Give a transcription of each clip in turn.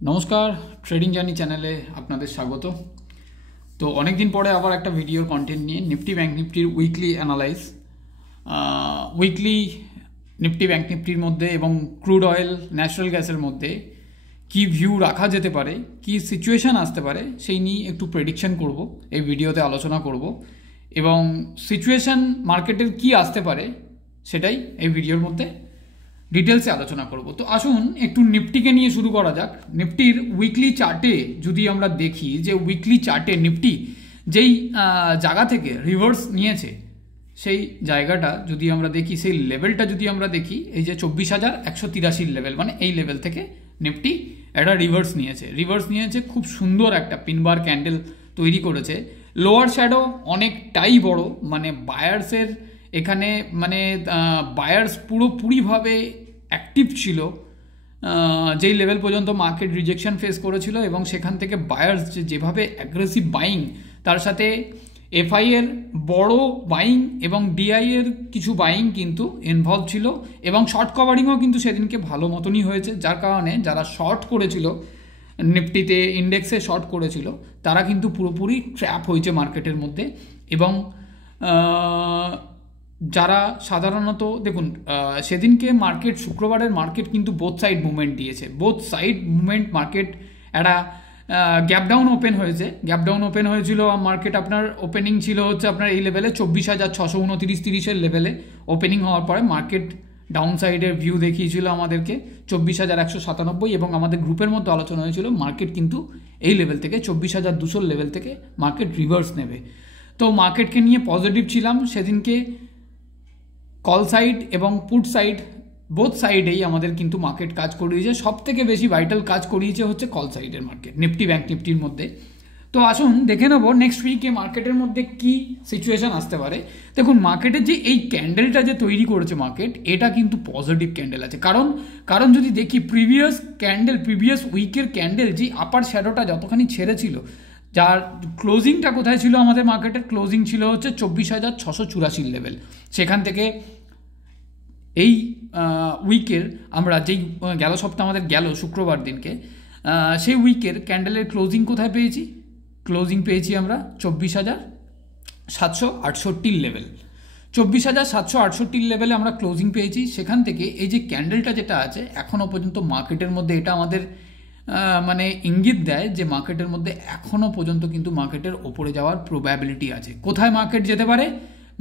নমস্কার, trading journey চ্যানেলে আপনাদের স্বাগত। তো অনেক দিন পরে আবার একটা ভিডিওর কন্টেন্ট নিয়ে নিফটি ব্যাঙ্ক নিফটির weekly analyse, weekly Nifty bank নিফটির মধ্যে এবং ক্রুড অয়েল ন্যাচারাল গ্যাসের মধ্যে কি ভিউ রাখা যেতে পারে, কি সিচুয়েশান আসতে পারে সেই নিয়ে একটু প্রেডিকশন করব, এই ভিডিওতে আলোচনা করব এবং সিচুয়েশান মার্কেটের কি আসতে পারে সেটাই এই ভিডিওর মধ্যে ডিটেলসে আলোচনা করব। তো আসুন একটু নিফটিকে নিয়ে শুরু করা যাক। নিফটির উইকলি চার্টে যদি আমরা দেখি যে উইকলি চার্টে নিফটি যেই জায়গা থেকে রিভার্স নিয়েছে সেই জায়গাটা যদি আমরা দেখি, সেই লেভেলটা যদি আমরা দেখি, এই যে 24,183 লেভেল, মানে এই লেভেল থেকে নিফটি একটা রিভার্স নিয়েছে। খুব সুন্দর একটা পিনবার ক্যান্ডেল তৈরি করেছে। লোয়ার শ্যাডো অনেকটাই বড়, মানে বায়ার্সের এখানে মানে বায়ার্স পুরোপুরিভাবে অ্যাক্টিভ ছিল যেই লেভেল পর্যন্ত মার্কেট রিজেকশন ফেস করেছিল, এবং সেখান থেকে বায়ার্স যেভাবে অ্যাগ্রেসিভ বাইং, তার সাথে এফআই এর বড় বাইং এবং ডিআই এর কিছু বাইং কিন্তু ইনভলভ ছিল, এবং শর্ট কভারিংও কিন্তু সেদিনকে ভালো মতনই হয়েছে, যার কারণে যারা শর্ট করেছিল নিফটিতে, ইন্ডেক্সে শর্ট করেছিল, তারা কিন্তু পুরোপুরি ট্র্যাপ হয়েছে মার্কেটের মধ্যে। এবং যারা সাধারণত দেখুন, সেদিনকে মার্কেট, শুক্রবারের মার্কেট কিন্তু বোথ সাইড মুভমেন্ট দিয়েছে, মার্কেট একটা গ্যাপ ডাউন ওপেন হয়েছিল। মার্কেট আপনার ওপেনিং ছিল হচ্ছে আপনার এই লেভেলে 24,629-30 লেভেলে ওপেনিং হওয়ার পরে মার্কেট ডাউন সাইডের ভিউ দেখিয়েছিল আমাদেরকে 24,197, এবং আমাদের গ্রুপের মধ্যে আলোচনা হয়েছিল মার্কেট কিন্তু এই লেভেল থেকে 24,200 লেভেল থেকে মার্কেট রিভার্স নেবে। তো মার্কেটকে নিয়ে পজিটিভ ছিলাম সেদিনকে। কল সাইড এবং পুট সাইড বোথ সাইডেই আমাদের কিন্তু মার্কেট কাজ করিয়েছে। সব থেকে বেশি ভাইটাল কাজ করিয়েছে হচ্ছে কল সাইডের মার্কেট নিফটি ব্যাঙ্ক নিফটির মধ্যে। তো আসুন দেখে নেব নেক্সট উইকে মার্কেটের মধ্যে কি সিচুয়েশন আসতে পারে। দেখুন, মার্কেটের যে এই ক্যান্ডেলটা যে তৈরি করেছে মার্কেট, এটা কিন্তু পজিটিভ ক্যান্ডেল আছে। কারণ যদি দেখি প্রিভিয়াস উইকের ক্যান্ডেল যে আপার শ্যাডোটা যতখানি ছেড়েছিল, যার ক্লোজিংটা কোথায় ছিল, আমাদের মার্কেটের ক্লোজিং ছিল হচ্ছে 24,684 লেভেল। সেখান থেকে এই উইকের আমরা যেই গেল সপ্তাহে আমাদের গেল শুক্রবার দিনকে, সেই উইকের ক্যান্ডেলের ক্লোজিং কোথায় পেয়েছি? ক্লোজিং পেয়েছি আমরা 24,768 লেভেল। 24,768 লেভেলে আমরা ক্লোজিং পেয়েছি। সেখান থেকে এই যে ক্যান্ডেলটা যেটা আছে এখনও পর্যন্ত মার্কেটের মধ্যে, এটা আমাদের মানে ইঙ্গিত দেয় যে মার্কেটের মধ্যে এখনও পর্যন্ত কিন্তু মার্কেটের ওপরে যাওয়ার প্রবাবিলিটি আছে। কোথায় মার্কেট যেতে পারে?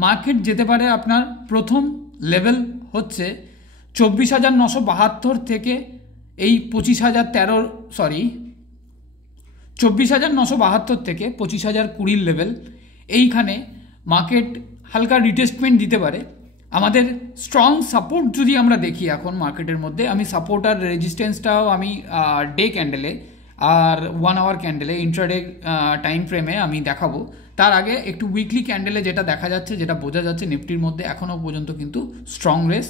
মার্কেট যেতে পারে আপনার প্রথম লেভেল হচ্ছে 24,972 থেকে এই 24,972 থেকে 25,020 লেভেল, এইখানে মার্কেট হালকা রিটেস্টমেন্ট দিতে পারে। আমাদের স্ট্রং সাপোর্ট যদি আমরা দেখি এখন মার্কেটের মধ্যে, আমি সাপোর্ট আর রেজিস্ট্যান্সটাও আমি ডে ক্যান্ডেলে আর 1 আওয়ার ক্যান্ডেলে, ইন্ট্রাডে টাইম ফ্রেমে আমি দেখাবো। তার আগে একটু উইকলি ক্যান্ডেলে যেটা দেখা যাচ্ছে, যেটা বোঝা যাচ্ছে নিফটির মধ্যে এখনও পর্যন্ত কিন্তু স্ট্রং রেস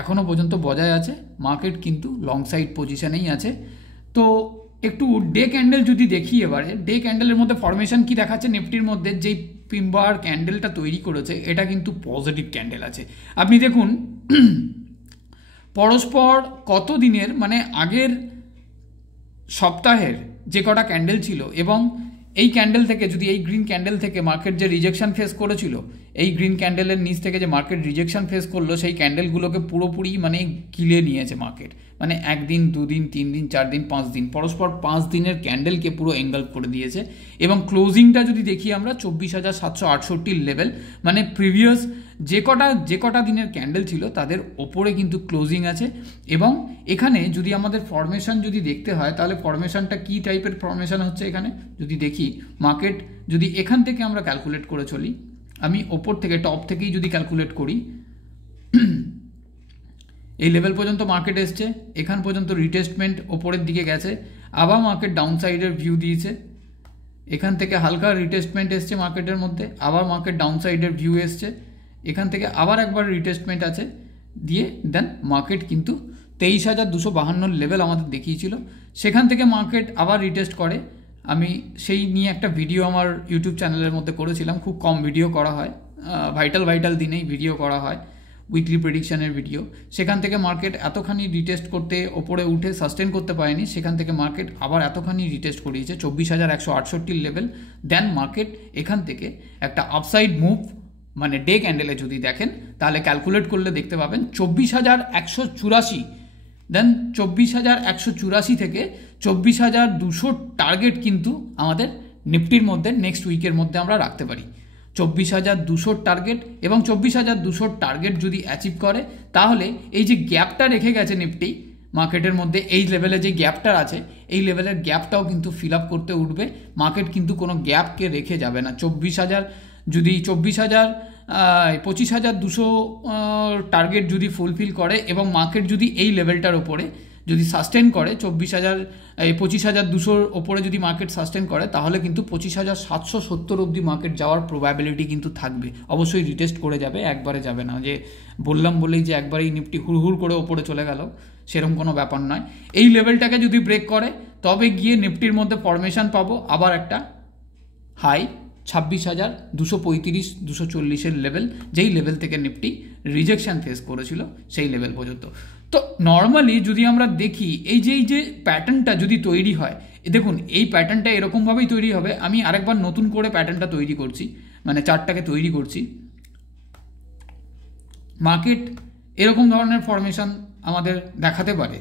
এখনও পর্যন্ত বজায় আছে। মার্কেট কিন্তু লং সাইড পজিশনেই আছে। তো একটু ডে ক্যান্ডেল যদি দেখি, এবারে ডে ক্যান্ডেলের মধ্যে ফরমেশন কি দেখাচ্ছে নিফটির মধ্যে, যেই পিনবার ক্যান্ডেলটা তৈরি করেছে এটা কিন্তু পজিটিভ ক্যান্ডেল আছে। আপনি দেখুন পরস্পর কত দিনের, মানে আগের সপ্তাহের যে কটা ক্যান্ডেল ছিল, এবং এই ক্যান্ডেল থেকে যদি এই গ্রিন ক্যান্ডেল থেকে মার্কেট যে রিজেকশন ফেস করেছিল, এই গ্রিন ক্যান্ডেলের নিচ থেকে যে মার্কেট রিজেকশন ফেস করলো, সেই ক্যান্ডেলগুলোকে পুরোপুরি মানে গিলে নিয়েছে মার্কেট। মানে 1 দিন 2 দিন 3 দিন 4 দিন 5 দিন, পরস্পর 5 দিনের ক্যান্ডেলকে পুরো এঙ্গলফ করে দিয়েছে। এবং ক্লোজিংটা যদি দেখি আমরা 24,768 লেভেল, মানে প্রিভিয়াস যে কটা দিনের ক্যান্ডেল ছিল তাদের ওপরে কিন্তু ক্লোজিং আছে। এবং এখানে যদি আমাদের ফরমেশন যদি দেখতে হয়, তাহলে ফরমেশনটা কী টাইপের ফরমেশন হচ্ছে এখানে যদি দেখি, মার্কেট যদি এখান থেকে আমরা ক্যালকুলেট করে চলি, আমি ওপর থেকে টপ থেকেই যদি ক্যালকুলেট করি, এই লেভেল পর্যন্ত মার্কেট এসছে, এখান পর্যন্ত রিটেস্টমেন্ট ওপরের দিকে গেছে, আবার মার্কেট ডাউন সাইডের ভিউ দিয়েছে, এখান থেকে হালকা রিটেস্টমেন্ট এসছে মার্কেটের মধ্যে, আবার মার্কেট ডাউন সাইডের ভিউ এসছে, এখান থেকে আবার একবার রিটেস্টমেন্ট আছে দিয়ে দেন মার্কেট কিন্তু 23,252 লেভেল আমাদের দেখিয়েছিল। সেখান থেকে মার্কেট আবার রিটেস্ট করে। আমি সেই নিয়ে একটা ভিডিও আমার ইউটিউব চ্যানেলের মধ্যে করেছিলাম, খুব কম ভিডিও করা হয়, ভাইটাল দিনেই ভিডিও করা হয়। উইকলি প্রেডিকশনের ভিডিও, সেখান থেকে মার্কেট এতখানি রিটেস্ট করতে ওপরে উঠে সাস্টেন করতে পারেনি, সেখান থেকে মার্কেট আবার এতখানি রিটেস্ট করিয়েছে 24,168 লেভেল। দেন মার্কেট এখান থেকে একটা আপসাইড মুভ, মানে ডে ক্যান্ডেলে যদি দেখেন তাহলে ক্যালকুলেট করলে দেখতে পাবেন 24,184, দেন 24,184 থেকে 24,200 টার্গেট কিন্তু আমাদের নিফটির মধ্যে নেক্সট উইকের মধ্যে আমরা রাখতে পারি। 24,200 টার্গেট, এবং 24,200 টার্গেট যদি অ্যাচিভ করে তাহলে এই যে গ্যাপটা রেখে গেছে নিফটি মার্কেটের মধ্যে, এই লেভেলে যে গ্যাপটা আছে এই লেভেলের গ্যাপটাও কিন্তু ফিল আপ করতে উঠবে। মার্কেট কিন্তু কোনো গ্যাপকে রেখে যাবে না। 24,000 যদি 25,200 টার্গেট যদি ফুলফিল করে এবং মার্কেট যদি এই লেভেলটার ওপরে যদি সাস্টেন করে, 25,200 ওপরে যদি মার্কেট সাস্টেন করে তাহলে কিন্তু 25,770 অবধি মার্কেট যাওয়ার প্রবাবিলিটি কিন্তু থাকবে। অবশ্যই রিটেস্ট করে যাবে, একবারে যাবে না, যে বললাম বলেই যে একবারেই নিফটি হুড় করে ওপরে চলে গেল সেরকম কোনো ব্যাপার নয়। এই লেভেলটাকে যদি ব্রেক করে তবে গিয়ে নিফটির মধ্যে ফরমেশন পাবো আবার একটা হাই 26,235-240 লেভেল, যেই লেভেল থেকে নিফটি রিজেকশন ফেস করেছিল সেই লেভেল পর্যন্ত। তো নর্মালি যদি আমরা দেখি এই যে প্যাটার্নটা যদি তৈরি হয়, দেখুন এই প্যাটার্নটা এরকমভাবেই তৈরি হবে। আমি আরেকবার নতুন করে প্যাটার্নটা তৈরি করছি, মানে চার্টটাকে তৈরি করছি। মার্কেট এরকম ধরনের ফরমেশন আমাদের দেখাতে পারে।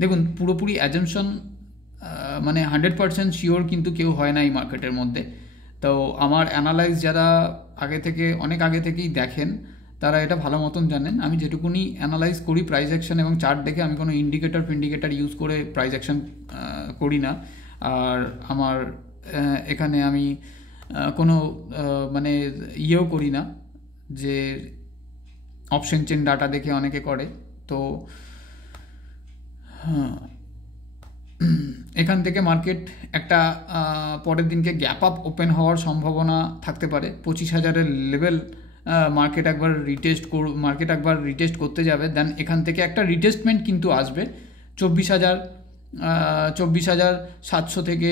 দেখুন পুরোপুরি অ্যাজাম্পশন মানে 100% শিওর কিন্তু কেউ হয় না এই মার্কেটের মধ্যে। তো আমার অ্যানালাইজ যারা অনেক আগে থেকেই দেখেন তারা এটা ভালো মতন জানেন। আমি যেটুকুনি অ্যানালাইজ করি প্রাইস অ্যাকশন এবং চার্ট দেখে, আমি কোনো ইন্ডিকেটর ইউজ করে প্রাইস অ্যাকশন করি না। আর আমার এখানে আমি কোনো মানে ইয়েও করি না যে অপশন চেন ডাটা দেখে অনেকে করে। তো এখান থেকে মার্কেট একটা পরের দিনকে গ্যাপ আপ ওপেন হওয়ার সম্ভাবনা থাকতে পারে। 25,000 লেভেল মার্কেট একবার রিটেস্ট করতে যাবে, দেন এখান থেকে একটা রিটেস্টমেন্ট কিন্তু আসবে 24,700 থেকে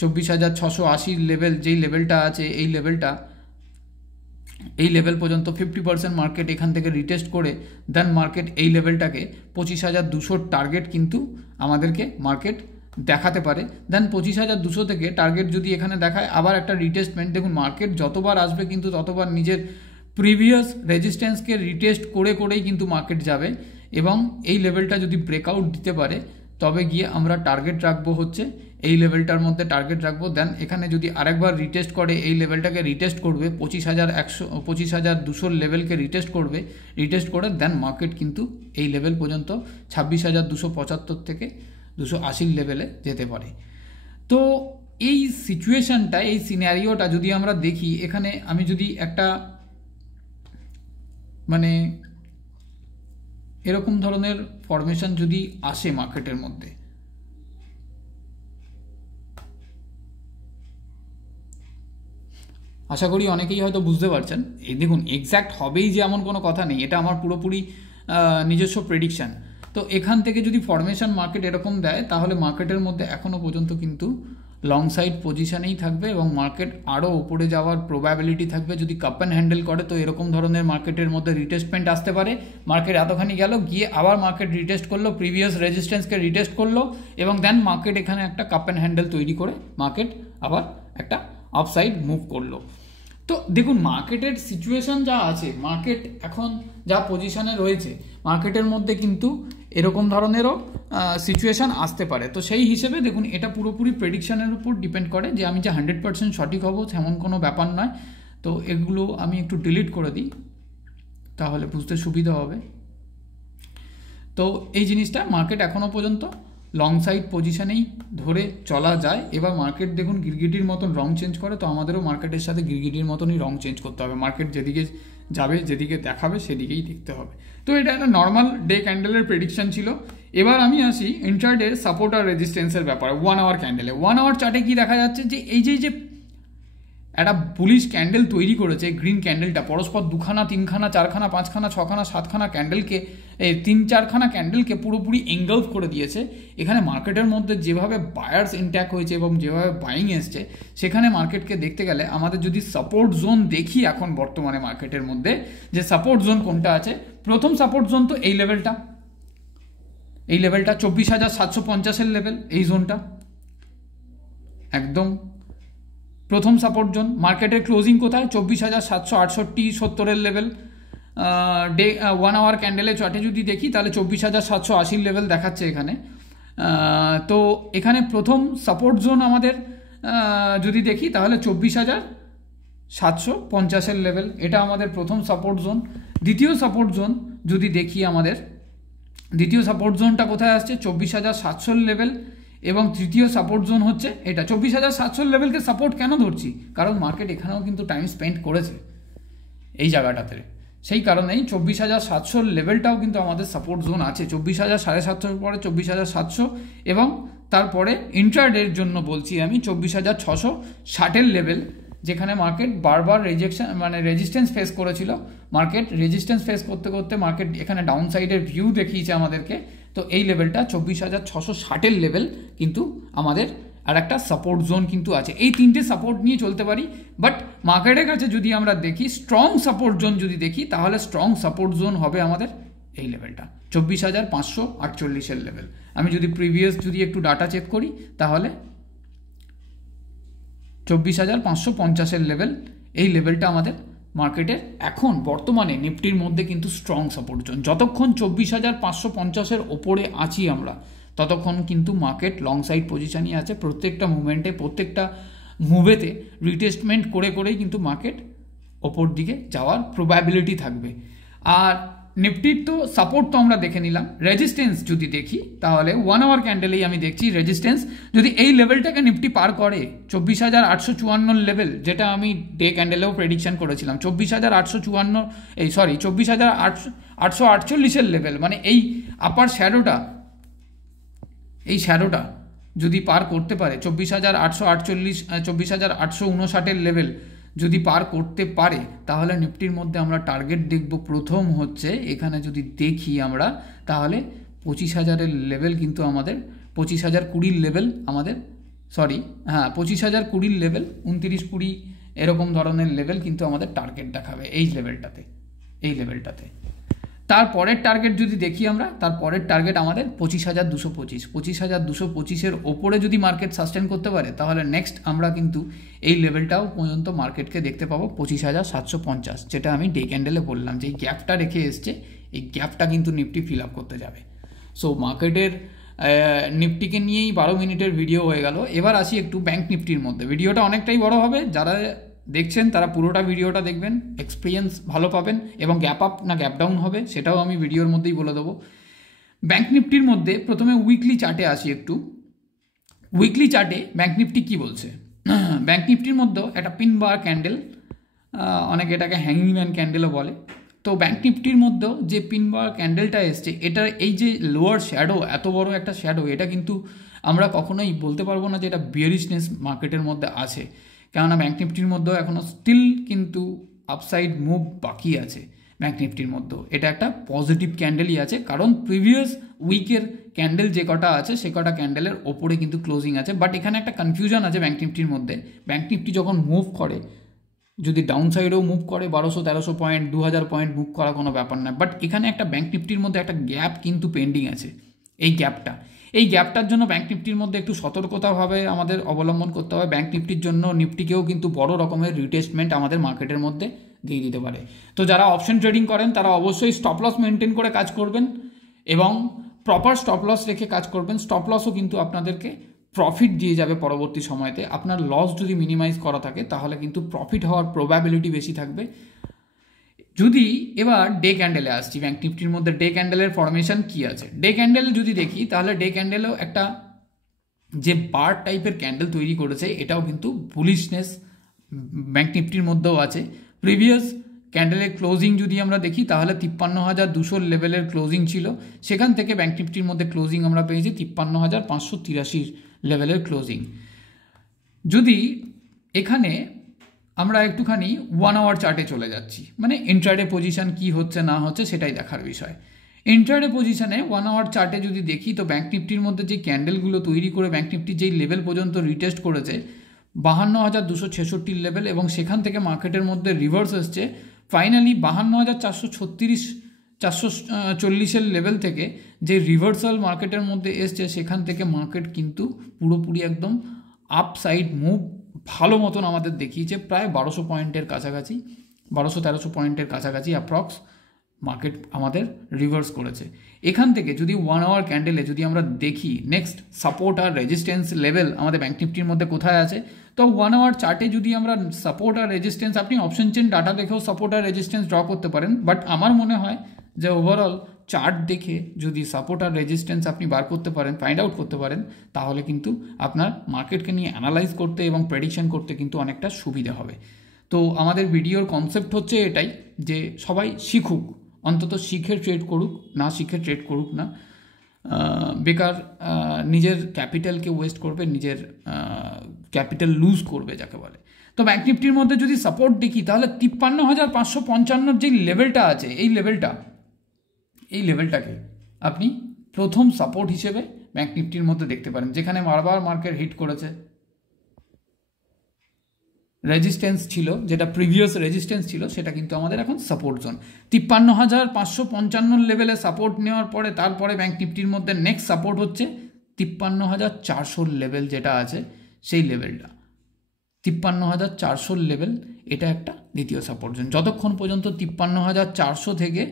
24,680 লেভেল, যেই লেভেলটা আছে এই লেভেল পর্যন্ত 50% মার্কেট এখান থেকে রিটেস্ট করে দেন মার্কেট এই লেভেলটাকে 25,200 টার্গেট কিন্তু আমাদেরকে মার্কেট দেখাতে পারে। দেন 25,200 থেকে টার্গেট যদি এখানে দেখায় আবার একটা রিটেস্টমেন্ট। দেখুন মার্কেট যতবার আসবে কিন্তু ততবার নিজের প্রিভিয়াস রেজিস্ট্যান্সকে রিটেস্ট করেই কিন্তু মার্কেট যাবে, এবং এই লেভেলটা যদি ব্রেকআউট দিতে পারে তবে গিয়ে আমরা টার্গেট রাখবো হচ্ছে এই লেভেলটার মধ্যে টার্গেট রাখবো। দেন এখানে যদি আরেকবার রিটেস্ট করে এই লেভেলটাকে রিটেস্ট করবে 25,200 লেভেলকে রিটেস্ট করে দেন মার্কেট কিন্তু এই লেভেল পর্যন্ত 26,275 থেকে 280 লেভেলে যেতে পারে। তো এই সিচুয়েশনটা, এই সিনারিওটা যদি আমরা দেখি, এখানে আমি যদি একটা মানে এরকম ধরনের ফরমেশন যদি আসে মার্কেটের মধ্যে, আশা করি অনেকেই হয়তো বুঝতে পারছেন। এই দেখুন এক্স্যাক্ট হবেই যে এমন কোনো কথা নেই, এটা আমার পুরোপুরি নিজস্ব প্রেডিকশান। তো এখান থেকে যদি ফরমেশন মার্কেট এরকম দেয় তাহলে মার্কেটের মধ্যে এখনও পর্যন্ত কিন্তু লং সাইড পজিশনেই থাকবে এবং মার্কেট আরও উপরে যাওয়ার প্রবাবিলিটি থাকবে। যদি কাপ অ্যান্ড হ্যান্ডেল করে তো এরকম ধরনের মার্কেটের মধ্যে রিটেস্টমেন্ট আসতে পারে। মার্কেট এতখানি গেল, গিয়ে আবার মার্কেট রিটেস্ট করলো, প্রিভিয়াস রেজিস্ট্যান্সকে রিটেস্ট করলো, এবং দেন মার্কেট এখানে একটা কাপ অ্যান্ড হ্যান্ডেল তৈরি করে মার্কেট আবার একটা আপসাইড মুভ করলো। তো দেখুন মার্কেটের সিচুয়েশন যা আছে, মার্কেট এখন যা পজিশনে রয়েছে, মার্কেটের মধ্যে কিন্তু এরকম ধরনেরও সিচুয়েশান আসতে পারে। তো সেই হিসেবে দেখুন এটা পুরোপুরি প্রেডিকশানের উপর ডিপেন্ড করে, যে আমি যে 100% সঠিক হব তেমন কোনো ব্যাপার নয়। তো এগুলো আমি একটু ডিলিট করে দিই তাহলে বুঝতে সুবিধা হবে। তো এই জিনিসটা মার্কেট এখনও পর্যন্ত লং সাইড পজিশনেই ধরে চলা যায়। এবার মার্কেট দেখুন গিরগিটির মতন রং চেঞ্জ করে, তো আমাদেরও মার্কেটের সাথে গিরগিটির মতনই রং চেঞ্জ করতে হবে। মার্কেট যেদিকে যাবে, যেদিকে দেখাবে সেদিকেই দেখতে হবে। তো এটা একটা নর্মাল ডে ক্যান্ডেলের প্রেডিকশন ছিল। এবার আমি আসি ইন্ট্রাডে সাপোর্ট আর রেজিস্ট্যান্সের ব্যাপারে। 1 আওয়ার ক্যান্ডেলে 1 আওয়ার চার্টে কি দেখা যাচ্ছে, যে এই যে একটা বুলিশ ক্যান্ডেল তৈরি করেছে, গ্রিন ক্যান্ডেলটা পরস্পর 2খানা 3খানা 4খানা 5খানা 6খানা 7খানা ক্যান্ডেলকে, এই 3-4খানা ক্যান্ডেলকে পুরোপুরি এঙ্গলফ করে দিয়েছে। এখানে মার্কেটের মধ্যে যেভাবে বায়ার্স ইনট্যাক হয়েছে এবং যেভাবে বাইং এসছে, সেখানে মার্কেটকে দেখতে গেলে আমাদের যদি সাপোর্ট জোন দেখি এখন বর্তমানে মার্কেটের মধ্যে, যে সাপোর্ট জোন কোনটা আছে, প্রথম সাপোর্ট জোন তো এই লেভেলটা, 24,750 লেভেল, এই জোনটা একদম প্রথম সাপোর্ট জোন। মার্কেটের ক্লোজিং কোথায়? 24,768-70 লেভেল। ডে 1 আওয়ার ক্যান্ডেলের চার্টে যদি দেখি তাহলে 24,780 লেভেল দেখাচ্ছে এখানে। তো এখানে প্রথম সাপোর্ট জোন আমাদের যদি দেখি তাহলে 24,750 লেভেল, এটা আমাদের প্রথম সাপোর্ট জোন। দ্বিতীয় সাপোর্ট জোন যদি দেখি আমাদের, দ্বিতীয় সাপোর্ট জোনটা কোথায় আসছে? 24,700 লেভেল। এবং তৃতীয় সাপোর্ট জোন হচ্ছে এটা। 24,700 লেভেলকে সাপোর্ট কেন ধরছি? কারণ মার্কেট এখানেও কিন্তু টাইম স্পেন্ড করেছে এই জায়গাটাতে, সেই কারণেই 24,700 লেভেলটাও কিন্তু আমাদের সাপোর্ট জোন আছে। 24,750 পরে 24,700 এবং তারপরে ইন্ট্রাডের জন্য বলছি আমি 24,660 লেভেল, যেখানে মার্কেট বারবার রেজিস্ট্যান্স ফেস করেছিল। মার্কেট রেজিস্ট্যান্স ফেস করতে করতে মার্কেট এখানে ডাউন সাইডের ভিউ দেখিয়েছে আমাদেরকে। তো এই লেভেলটা 24,660 লেভেল কিন্তু আমাদের আর একটা সাপোর্ট জোন কিন্তু আছে। এই তিনটে সাপোর্ট নিয়ে চলতে পারি। বাট মার্কেটের কাছে যদি আমরা দেখি স্ট্রং সাপোর্ট জোন যদি দেখি তাহলে স্ট্রং সাপোর্ট জোন হবে আমাদের এই লেভেলটা 24,548 লেভেল। আমি যদি প্রিভিয়াস যদি একটু ডাটা চেক করি তাহলে 24,550 লেভেল, এই লেভেলটা আমাদের মার্কেটের এখন বর্তমানে নিফটির মধ্যে কিন্তু স্ট্রং সাপোর্ট জোন। যতক্ষণ 24,550 ওপরে আছি আমরা, ততক্ষণ কিন্তু মার্কেট লং সাইড পজিশনই আছে। প্রত্যেকটা মুভমেন্টে, প্রত্যেকটা মুভেতে রিটেস্টমেন্ট করে করেই কিন্তু মার্কেট ওপর দিকে যাওয়ার প্রবাবিলিটি থাকবে। আর নিফটির তো সাপোর্ট তো আমরা দেখে নিলাম। রেজিস্ট্যান্স যদি দেখি তাহলে 1 আওয়ার ক্যান্ডেলেই আমি দেখছি রেজিস্ট্যান্স যদি এই লেভেলটাকে নিফটি পার করে 24,854 লেভেল, যেটা আমি ডে ক্যান্ডেলেও প্রেডিকশন করেছিলাম 24,848 লেভেল, মানে এই আপার শ্যাডোটা, এই শ্যাডোটা যদি পার করতে পারে 24,848 24,859 লেভেল যদি পার করতে পারে তাহলে নিফটির মধ্যে আমরা টার্গেট দেখব। প্রথম হচ্ছে এখানে যদি দেখি আমরা তাহলে 25,000 লেভেল কিন্তু আমাদের 25,020 লেভেল আমাদের, 25,020 লেভেল, 29-20 এরকম ধরনের লেভেল কিন্তু আমাদের টার্গেট দেখাবে এই লেভেলটাতে। তারপরের টার্গেট যদি দেখি আমরা, তারপরের টার্গেট আমাদের 25,225 ওপরে যদি মার্কেট সাস্টেন করতে পারে তাহলে নেক্সট আমরা কিন্তু এই লেভেলটাও পর্যন্ত মার্কেটকে দেখতে পাবো 25,750, যেটা আমি ডে ক্যান্ডেলে বললাম যে এই গ্যাপটা রেখে এসছে, এই গ্যাপটা কিন্তু নিফটি ফিল আপ করতে যাবে। সো মার্কেটের নিফটিকে নিয়েই 12 মিনিটের ভিডিও হয়ে গেল। এবার আসি একটু ব্যাংক নিফটির মধ্যে। ভিডিওটা অনেকটাই বড় হবে, যারা দেখছেন তারা পুরোটা ভিডিওটা দেখবেন, এক্সপিরিয়েন্স ভালো পাবেন এবং গ্যাপ আপ না গ্যাপ ডাউন হবে সেটাও আমি ভিডিওর মধ্যেই বলে দেবো। ব্যাংক নিফটির মধ্যে প্রথমে উইকলি চার্টে আসি একটু। উইকলি চার্টে ব্যাংক নিফটি কী বলছে? ব্যাংক নিফটির মধ্যেও একটা পিন বার ক্যান্ডেল, অনেকে এটাকে হ্যাঙ্গিং ম্যান ক্যান্ডেলও বলে। তো ব্যাংক নিফটির মধ্যেও যে পিন বার ক্যান্ডেলটা এসছে, এটার এই যে লোয়ার শ্যাডো, এত বড় একটা শ্যাডো, এটা কিন্তু আমরা কখনোই বলতে পারবো না যে এটা বিয়ারিশনেস মার্কেটের মধ্যে আছে, কেননা ব্যাংক নিফটির মধ্যেও এখনও স্টিল কিন্তু আপসাইড মুভ বাকি আছে। ব্যাংক নিফটির মধ্যেও এটা একটা পজিটিভ ক্যান্ডেলই আছে, কারণ প্রিভিয়াস উইকের ক্যান্ডেল যে কটা আছে সে কটা ক্যান্ডেলের ওপরে কিন্তু ক্লোজিং আছে। বাট এখানে একটা কনফিউশন আছে ব্যাংক নিফটির মধ্যে। ব্যাংক নিফটি যখন মুভ করে, যদি ডাউন সাইডেও মুভ করে 1200-1300 পয়েন্ট 2000 পয়েন্ট মুভ করা কোনো ব্যাপার না, বাট এখানে একটা ব্যাংক নিফটির মধ্যে একটা গ্যাপ কিন্তু পেন্ডিং আছে। এই গ্যাপটার জন্য ব্যাংক নিফটির মধ্যে একটু সতর্কতাভাবে আমাদের অবলম্বন করতে হবে। ব্যাংক নিফটির জন্য নিফটিকেও কিন্তু বড় রকমের রিটেস্টমেন্ট আমাদের মার্কেটের মধ্যে দিয়ে দিতে পারে। তো যারা অপশন ট্রেডিং করেন তারা অবশ্যই স্টপ লস মেনটেন করে কাজ করবেন এবং প্রপার স্টপ লস রেখে কাজ করবেন। স্টপ লসও কিন্তু আপনাদেরকে প্রফিট দিয়ে যাবে পরবর্তী সময়তে। আপনার লস যদি মিনিমাইজ করা থাকে তাহলে কিন্তু প্রফিট হওয়ার প্রবাবিলিটি বেশি থাকবে। যদি এবার ডে ক্যান্ডেলে আসছি, ব্যাংক নিফটির মধ্যে ডে ক্যান্ডেলের ফরমেশন কি আছে? ডে ক্যান্ডেল যদি দেখি তাহলে ডে ক্যান্ডেলেও একটা যে বার টাইপের ক্যান্ডেল তৈরি করেছে, এটাও কিন্তু বুলিশনেস ব্যাংক নিফটির মধ্যেও আছে। প্রিভিয়াস ক্যান্ডেলের ক্লোজিং যদি আমরা দেখি তাহলে 53,200 লেভেলের ক্লোজিং ছিল, সেখান থেকে ব্যাংক নিফটির মধ্যে ক্লোজিং আমরা পেয়েছি 53,583 লেভেলের ক্লোজিং। যদি এখানে আমরা একটুখানি 1 আওয়ার চার্টে চলে যাচ্ছি, মানে ইন্ট্রাডে পজিশন কি হচ্ছে না হচ্ছে সেটাই দেখার বিষয়। ইন্ট্রাডে পজিশনে 1 আওয়ার চার্টে যদি দেখি তো ব্যাংক নিফটির মধ্যে যে ক্যান্ডেলগুলো তৈরি করে ব্যাংক নিফটি যেই লেভেল পর্যন্ত রিটেস্ট করেছে 52,266 লেভেল, এবং সেখান থেকে মার্কেটের মধ্যে রিভার্স এসছে ফাইনালি 52,436 440-এর লেভেল থেকে যে রিভার্সাল মার্কেটের মধ্যে এসছে, সেখান থেকে মার্কেট কিন্তু পুরোপুরি একদম আপসাইড মুভ ভালো মতন আমাদের দেখিয়েছে, প্রায় 1200 পয়েন্টের কাছাকাছি, 1200-1300 পয়েন্টের কাছাকাছি অ্যাপ্রক্স মার্কেট আমাদের রিভার্স করেছে। এখান থেকে যদি 1 আওয়ার ক্যান্ডেলে যদি আমরা দেখি নেক্সট সাপোর্ট আর রেজিস্ট্যান্স লেভেল আমাদের ব্যাঙ্ক নিফটির মধ্যে কোথায় আছে, তো 1 আওয়ার চার্টে যদি আমরা সাপোর্ট আর রেজিস্ট্যান্স, আপনি অপশন চেন ডাটা দেখেও সাপোর্ট আর রেজিস্ট্যান্স ড্র করতে পারেন, বাট আমার মনে হয় যে ওভারঅল চার্ট দেখে যদি সাপোর্ট আর রেজিস্ট্যান্স আপনি বার করতে পারেন, ফাইন্ড আউট করতে পারেন, তাহলে কিন্তু আপনার মার্কেটকে নিয়ে অ্যানালাইজ করতে এবং প্রেডিকশন করতে কিন্তু অনেকটা সুবিধা হবে। তো আমাদের ভিডিওর কনসেপ্ট হচ্ছে এটাই যে সবাই শিখুক, অন্তত শিখে ট্রেড করুক, না শিখে ট্রেড করুক না, বেকার নিজের ক্যাপিটালকে ওয়েস্ট করবে, নিজের ক্যাপিটাল লুজ করবে যাকে বলে। তো ব্যাঙ্ক নিফটির মধ্যে যদি সাপোর্ট দেখি তাহলে 53,555 যে লেভেলটা আছে, এই লেভেলটাকে আপনি প্রথম সাপোর্ট হিসেবে ব্যাঙ্ক নিফটির মধ্যে দেখতে পারেন, যেখানে বারবার মার্কেট হিট করেছে। রেজিস্ট্যান্স ছিল, যেটা প্রিভিয়াস রেজিস্ট্যান্স ছিল, সেটা কিন্তু আমাদের এখন সাপোর্ট জোন। 53,555 লেভেলে সাপোর্ট নেওয়ার পরে তারপরে ব্যাঙ্ক নিফটির মধ্যে নেক্সট সাপোর্ট হচ্ছে 53,400 লেভেল যেটা আছে, সেই লেভেলটা 53,400 লেভেল, এটা একটা দ্বিতীয় সাপোর্ট জোন। যতক্ষণ পর্যন্ত 53,400 থেকে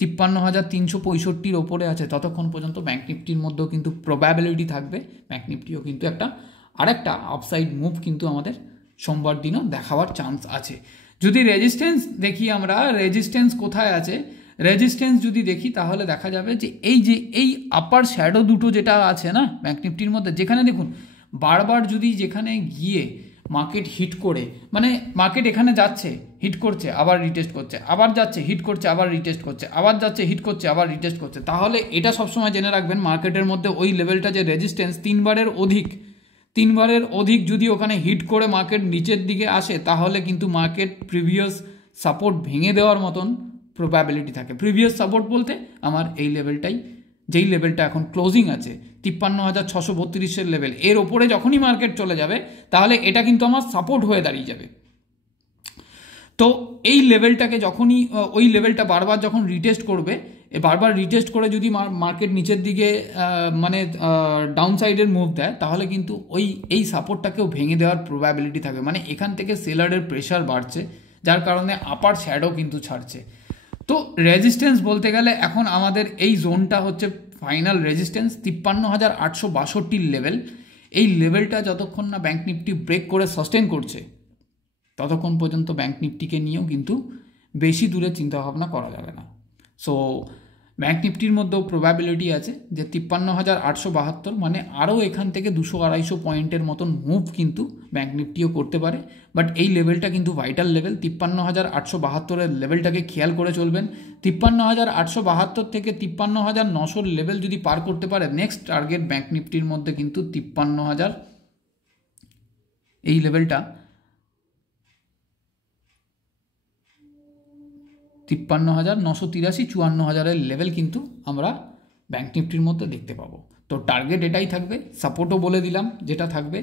53,365 ওপরে আছে, ততক্ষণ পর্যন্ত ব্যাঙ্ক নিফটির মধ্যেও কিন্তু প্রবাবিলিটি থাকবে, ব্যাঙ্ক নিফটিও কিন্তু আরেকটা আপসাইড মুভ কিন্তু আমাদের সোমবার দিনও দেখাবার চান্স আছে। যদি রেজিস্ট্যান্স দেখি আমরা, রেজিস্ট্যান্স কোথায় আছে, রেজিস্ট্যান্স যদি দেখি তাহলে দেখা যাবে যে এই আপার শ্যাডো দুটো যেটা আছে না ব্যাঙ্ক নিফটির মধ্যে, যেখানে দেখুন বারবার যদি যেখানে গিয়ে মার্কেট হিট করে, মানে মার্কেট এখানে যাচ্ছে হিট করছে আবার রিটেস্ট করছে, আবার যাচ্ছে হিট করছে আবার রিটেস্ট করছে, আবার যাচ্ছে হিট করছে আবার রিটেস্ট করছে, তাহলে এটা সবসময় জেনে রাখবেন মার্কেটের মধ্যে ওই লেভেলটা যে রেজিস্ট্যান্স 3বারের অধিক যদি ওখানে হিট করে মার্কেট নিচের দিকে আসে, তাহলে কিন্তু মার্কেট প্রিভিয়াস সাপোর্ট ভেঙে দেওয়ার মতন প্রবাবিলিটি থাকে। প্রিভিয়াস সাপোর্ট বলতে আমার এই লেভেলটাই, যেই লেভেলটা এখন ক্লোজিং আছে 53,632-এর লেভেল, এর ওপরে যখনই মার্কেট চলে যাবে তাহলে এটা কিন্তু আমার সাপোর্ট হয়ে দাঁড়িয়ে যাবে। তো এই লেভেলটাকে যখনই ওই লেভেলটা বারবার যখন রিটেস্ট করবে, বারবার রিটেস্ট করে যদি মার্কেট নিচের দিকে মানে ডাউন সাইডের মুভ দেয়, তাহলে কিন্তু এই সাপোর্টটাকেও ভেঙে দেওয়ার প্রবাবিলিটি থাকে, মানে এখান থেকে সেলারের প্রেশার বাড়ছে, যার কারণে আপার শ্যাডো কিন্তু ছাড়ছে। তো রেজিস্ট্যান্স বলতে গেলে এখন আমাদের এই জোনটা হচ্ছে ফাইনাল রেজিস্ট্যান্স 53,862 লেভেল। এই লেভেলটা যতক্ষণ না ব্যাঙ্ক নিফটি ব্রেক করে সাস্টেন করছে, ততক্ষণ পর্যন্ত ব্যাঙ্ক নিফটিকে নিয়েও কিন্তু বেশি দূরে চিন্তাভাবনা করা যাবে না। সো ব্যাঙ্ক নিফটির মধ্যেও প্রবাবিলিটি আছে যে 53,872, মানে আরও এখান থেকে 200-250 পয়েন্টের মতন মুভ কিন্তু ব্যাঙ্ক নিফটিও করতে পারে, বাট এই লেভেলটা কিন্তু ভাইটাল লেভেল 53,872-এর লেভেলটাকে খেয়াল করে চলবেন। 53,872 থেকে 53,900 লেভেল যদি পার করতে পারে, নেক্সট টার্গেট ব্যাঙ্ক নিফটির মধ্যে কিন্তু 53,000, এই লেভেলটা 53,983, 54,000-এর লেভেল কিন্তু আমরা ব্যাঙ্ক নিফটির মধ্যে দেখতে পাবো। তো টার্গেট এটাই থাকবে, সাপোর্টও বলে দিলাম যেটা থাকবে,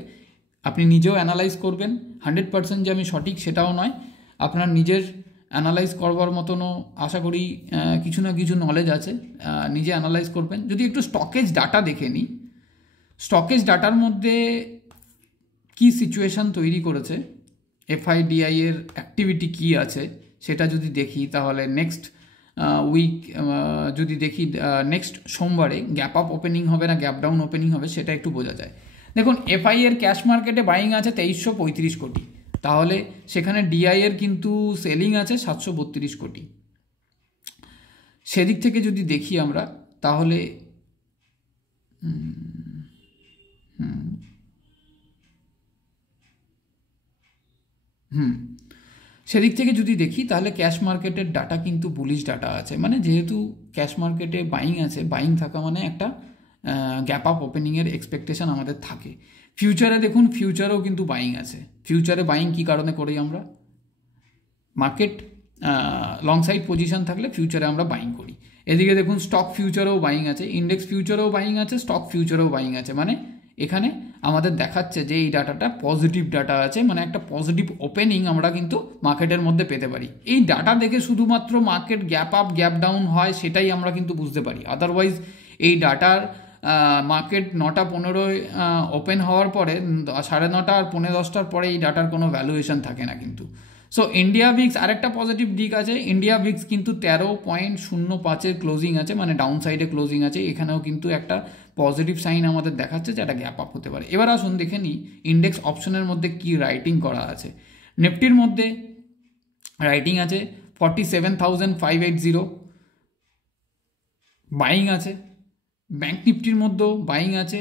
আপনি নিজেও অ্যানালাইজ করবেন। 100% যে আমি সঠিক সেটাও নয়, আপনার নিজের অ্যানালাইজ করবার মতনও আশা করি কিছু না কিছু নলেজ আছে, নিজে অ্যানালাইজ করবেন। যদি একটু স্টকেজ ডাটা দেখে নিই, স্টকেজ ডাটার মধ্যে কি সিচুয়েশান তৈরি করেছে, এফআইডিআই এর অ্যাক্টিভিটি কি আছে সেটা যদি দেখি, তাহলে নেক্সট উইক যদি দেখি, নেক্সট সোমবারে গ্যাপ আপ ওপেনিং হবে না গ্যাপ ডাউন ওপেনিং হবে, সেটা একটু বোঝা যায়। দেখুন এফআই এর ক্যাশ মার্কেটে বাইং আছে 2335 কোটি, তাহলে সেখানে ডিআই এর কিন্তু সেলিং আছে 732 কোটি। সেদিক থেকে যদি দেখি আমরা, তাহলে সেদিক থেকে যদি দেখি তাহলে ক্যাশ মার্কেটের ডাটা কিন্তু বুলিশ ডাটা আছে, মানে যেহেতু ক্যাশ মার্কেটে বাইং আছে, বাইং থাকা মানে একটা গ্যাপ আপ ওপেনিংয়ের এক্সপেকটেশন আমাদের থাকে। ফিউচারে দেখুন, ফিউচারেও কিন্তু বাইং আছে। ফিউচারে বাইং কী কারণে করি আমরা, মার্কেট লং সাইড পজিশন থাকলে ফিউচারে আমরা বাইং করি। এদিকে দেখুন স্টক ফিউচারেও বাইং আছে, ইন্ডেক্স ফিউচারেও বাইং আছে, স্টক ফিউচারেও বাইং আছে, মানে এখানে আমাদের দেখাচ্ছে যে এই ডাটাটা পজিটিভ ডাটা আছে, মানে একটা পজিটিভ ওপেনিং আমরা কিন্তু মার্কেটের মধ্যে পেতে পারি। এই ডাটা দেখে শুধুমাত্র market gap up gap down হয় সেটাই আমরা কিন্তু বুঝতে পারি, আদারওয়াইজ এই ডাটার মার্কেট 9:15 ওপেন হওয়ার পরে 9:30 আর 9:45 পরে এই ডাটার কোনো ভ্যালুয়েশন থাকে না কিন্তু। সো ইন্ডিয়া ভিক্স আরেকটা পজিটিভ দিক আছে, ইন্ডিয়া ভিক্স কিন্তু 13.05-এর ক্লোজিং আছে, মানে ডাউন সাইডে ক্লোজিং আছে, এখানেও কিন্তু একটা পজিটিভ সাইন আমাদের দেখাচ্ছে যে একটা গ্যাপ আপ হতে পারে। এবার আসুন দেখে নিই ইন্ডেক্স অপশনের মধ্যে কি রাইটিং করা আছে। নিফটির মধ্যে রাইটিং আছে 47,580, বাইং আছে। ব্যাঙ্ক নিফটির মধ্যেও বাইং আছে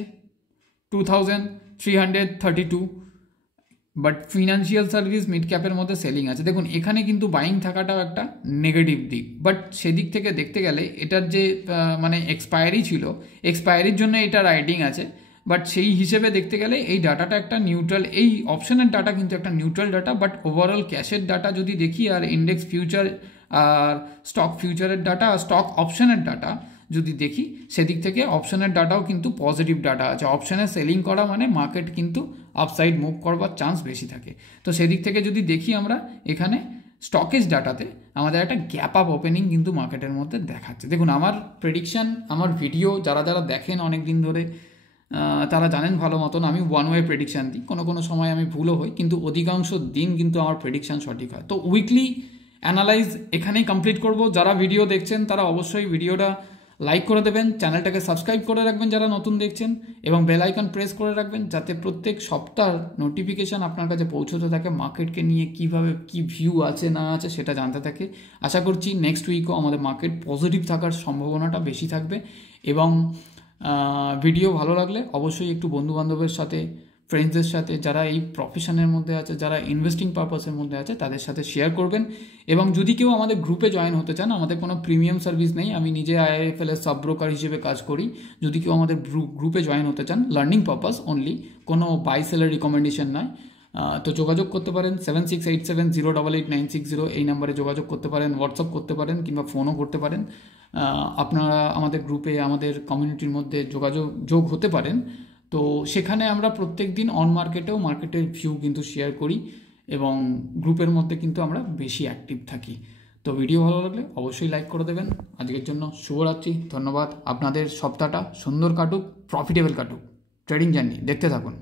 2,332, বাট ফিনান্সিয়াল সার্ভিস মিড ক্যাপের মধ্যে সেলিং আছে। দেখুন এখানে কিন্তু বাইং থাকাটাও একটা নেগেটিভ দিক, বাট সেদিক থেকে দেখতে গেলে এটার যে মানে এক্সপায়ারি ছিল, এক্সপায়ারির জন্য এটা রাইটিং আছে, বাট সেই হিসেবে দেখতে গেলে এই ডাটাটা একটা নিউট্রাল, এই অপশনের ডাটা কিন্তু একটা নিউট্রাল ডাটা, বাট ওভারঅল ক্যাশের ডাটা যদি দেখি আর ইন্ডেক্স ফিউচার আর স্টক ফিউচারের ডাটা আর স্টক অপশনের ডাটা যদি দেখি, সেদিক থেকে অপশনের ডাটাও কিন্তু পজিটিভ ডাটা আছে। অপশনে সেলিং করা মানে মার্কেট কিন্তু আপসাইড মুভ করবার চান্স বেশি থাকে। তো সেদিক থেকে যদি দেখি আমরা এখানে স্টকেজ ডাটাতে আমাদের একটা গ্যাপ আপ ওপেনিং কিন্তু মার্কেটের মধ্যে দেখাচ্ছে। দেখুন আমার প্রেডিকশান, আমার ভিডিও যারা যারা দেখেন অনেক দিন ধরে তারা জানেন ভালো মতন আমি ওয়ান ওয়ে প্রেডিকশান দিই, কোনো কোনো সময় আমি ভুলও হই, কিন্তু অধিকাংশ দিন কিন্তু আমার প্রেডিকশান সঠিক হয়। তো উইকলি অ্যানালাইজ এখানেই কমপ্লিট করব। যারা ভিডিও দেখছেন তারা অবশ্যই ভিডিওটা লাইক করে দেবেন, চ্যানেলটাকে সাবস্ক্রাইব করে রাখবেন যারা নতুন দেখছেন, এবং বেল আইকন প্রেস করে রাখবেন যাতে প্রত্যেক সপ্তাহ নোটিফিকেশান আপনার কাছে পৌঁছতে থাকে, মার্কেটকে নিয়ে কীভাবে কী ভিউ আছে না আছে সেটা জানতে থাকে। আশা করছি নেক্সট উইকও আমাদের মার্কেট পজিটিভ থাকার সম্ভাবনাটা বেশি থাকবে। এবং ভিডিও ভালো লাগলে অবশ্যই একটু বন্ধুবান্ধবের সাথে, ফ্রেন্ডসদের সাথে, যারা এই প্রফেশনের মধ্যে আছে, যারা ইনভেস্টিং পারপাসের মধ্যে আছে তাদের সাথে শেয়ার করবেন। এবং যদি কেউ আমাদের গ্রুপে জয়েন হতে চান, আমাদের কোনো প্রিমিয়াম সার্ভিস নেই, আমি নিজে IIFL এর সাব ব্রোকার হিসেবে কাজ করি। যদি কেউ আমাদের গ্রুপে জয়েন হতে চান, লার্নিং পারপাস অনলি, কোনো বাই সেলের রিকমেন্ডেশন নয়, তো যোগাযোগ করতে পারেন 7687088960 এই নাম্বারে যোগাযোগ করতে পারেন, হোয়াটসঅ্যাপ করতে পারেন কিংবা ফোনও করতে পারেন। আপনারা আমাদের গ্রুপে, আমাদের কমিউনিটির মধ্যে যোগ হতে পারেন। তো সেখানে আমরা প্রত্যেক দিন অন মার্কেটেও মার্কেটের ভিউ কিন্তু শেয়ার করি, এবং গ্রুপের মধ্যে কিন্তু আমরা বেশি অ্যাক্টিভ থাকি। তো ভিডিও ভালো লাগলে অবশ্যই লাইক করে দেবেন। আজকের জন্য শুভরাত্রি, ধন্যবাদ। আপনাদের সপ্তাহটা সুন্দর কাটুক, প্রফিটেবল কাটুক। ট্রেডিং জার্নি দেখতে থাকুন।